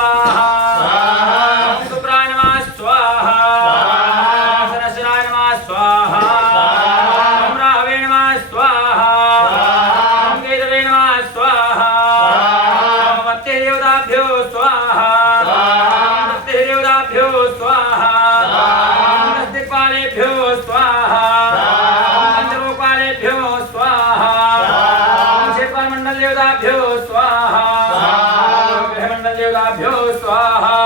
स्वाहा ओम सुप्राय नमः स्वाहा ओम सरस्वताय नमः स्वाहा ओम राहवे नमः स्वाहा ओम केतवे नमः स्वाहा ओम वत्ते देवताभ्यो स्वाहा ओम वत्ते देवताभ्यो स्वाहा ओम दिक्पालेभ्यो स्वाहा ओम पंचभूपालेभ्यो स्वाहा ओम क्षेत्रमंडल देवताभ्यो स्वाहा ग्रहमंडल देवताभ्यो स्वाहा